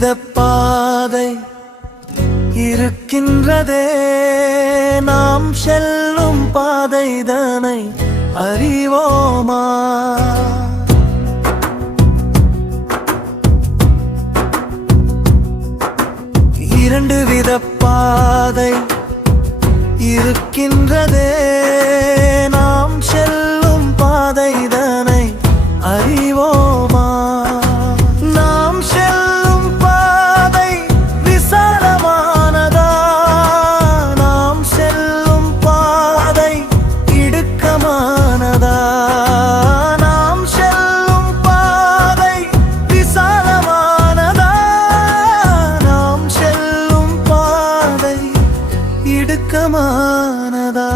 வித பாதை இருக்கின்றதே, நாம் செல்லும் பாதைதனை அறிவோமா? இரண்டு வித பாதை இருக்கின்றதே, நாம் செல்லும் பாதைதனை அறிவோமா? நாம் செல்லும் பாதை விசாலமானதா? நாம் செல்லும் பாதை இடுக்கமானதா? நாம் செல்லும் பாதை விசாலமானதா? நாம் செல்லும் பாதை இடுக்கமானதா?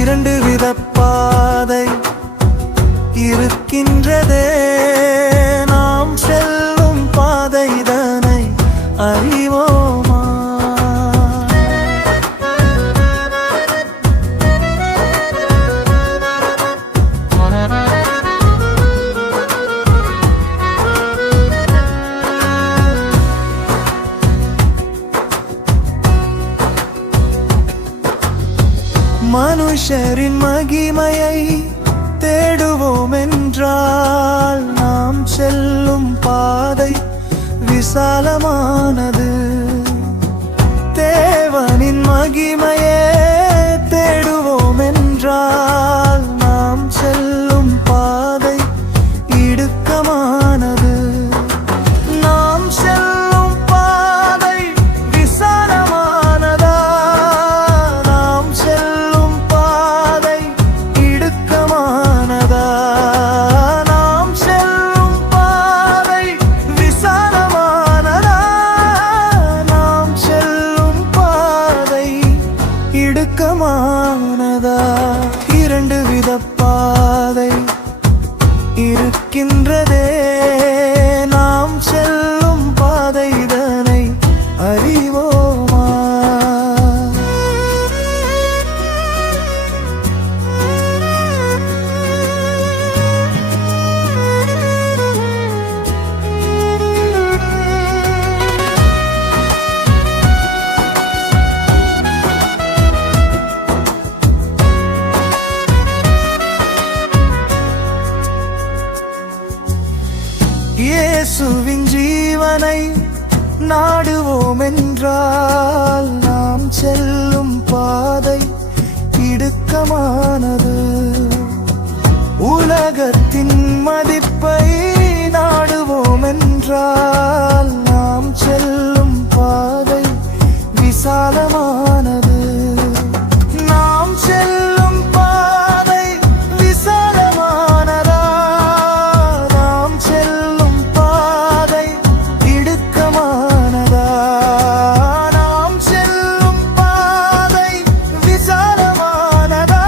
இரண்டு வித பாதை இருக்கின்றதே, நாம் செல்லும் பாதைதனை அறிவோமா? மனுஷரின் மகிமையை தேடுவோம் என்றால் நாம் செல்லும் பாதை விசாலமானது. தேவனின் மகிமையே தேடுவோம் என்றால் நாம் செல்லும் பாதை இடுக்கமானது. நாம் செல்லும் பாதை விசாலமானதா? நாம் செல்லும் பாதை இடுக்கமானதா? நாம் செல்லும் பாதை விசாலமானதா? நாம் செல்லும் பாதை இடுக்கமானதா? இரண்டு வித பாதை இருக்கின்றதே, நாம் செல்லும் பாதைதனை அறிவோமா? இயேசுவின் ஜீவனை நாடுவோம் என்றால் நாம் செல்லும் பாதை இடுக்கமானது. உலகத்தின் மதிப்பை நாடுவோம் என்றால் நாம் செல்லும் பாதை விசாலமானது. நாம் செல்லும் பாதை விசாலமானதா? நாம் செல்லும் பாதை இடுக்கமானதா? நாம் செல்லும் பாதை விசாலமானதா?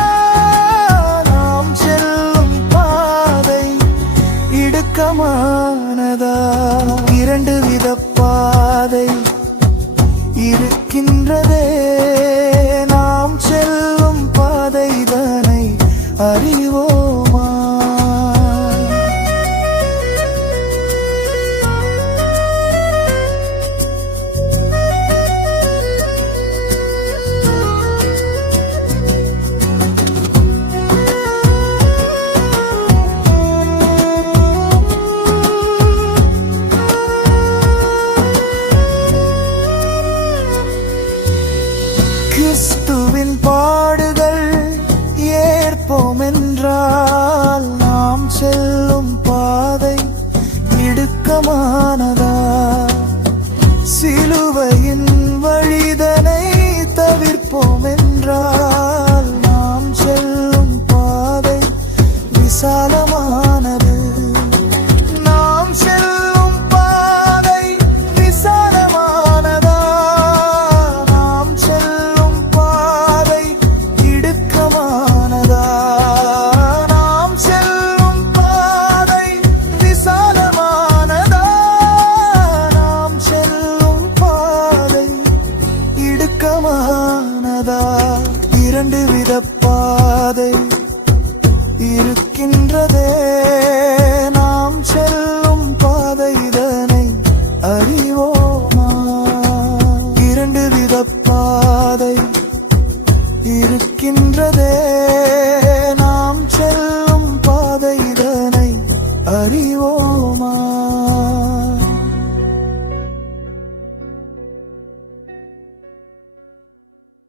நாம் செல்லும் பாதை இடுக்கமானதா? இரண்டு வித பாதை இருக்கின்றதே, நாம் செல்லும் பாதைதனை அறிவோமா? கிறிஸ்துவின் பாடுகள் ஏற்போம் என்றால் நாம் செல்லும் பாதை இடுக்கமானதா? சிலுவையின் வழிதனை தவிர்ப்போம் என்றால் நாம் செல்லும் பாதை விசாலமானது. நாம் செல்லும் பாதை விசாலமானதா? நாம் செல்லும் பாதை இடுக்கமானதா? நாம் செல்லும் பாதை விசாலமானதா? நாம் செல்லும் பாதை இடுக்கமானதா? இரண்டு வித பாதை இருக்கின்றதே, நாம் செல்லும் பாதைதனை அறிவோம். அறிவோம்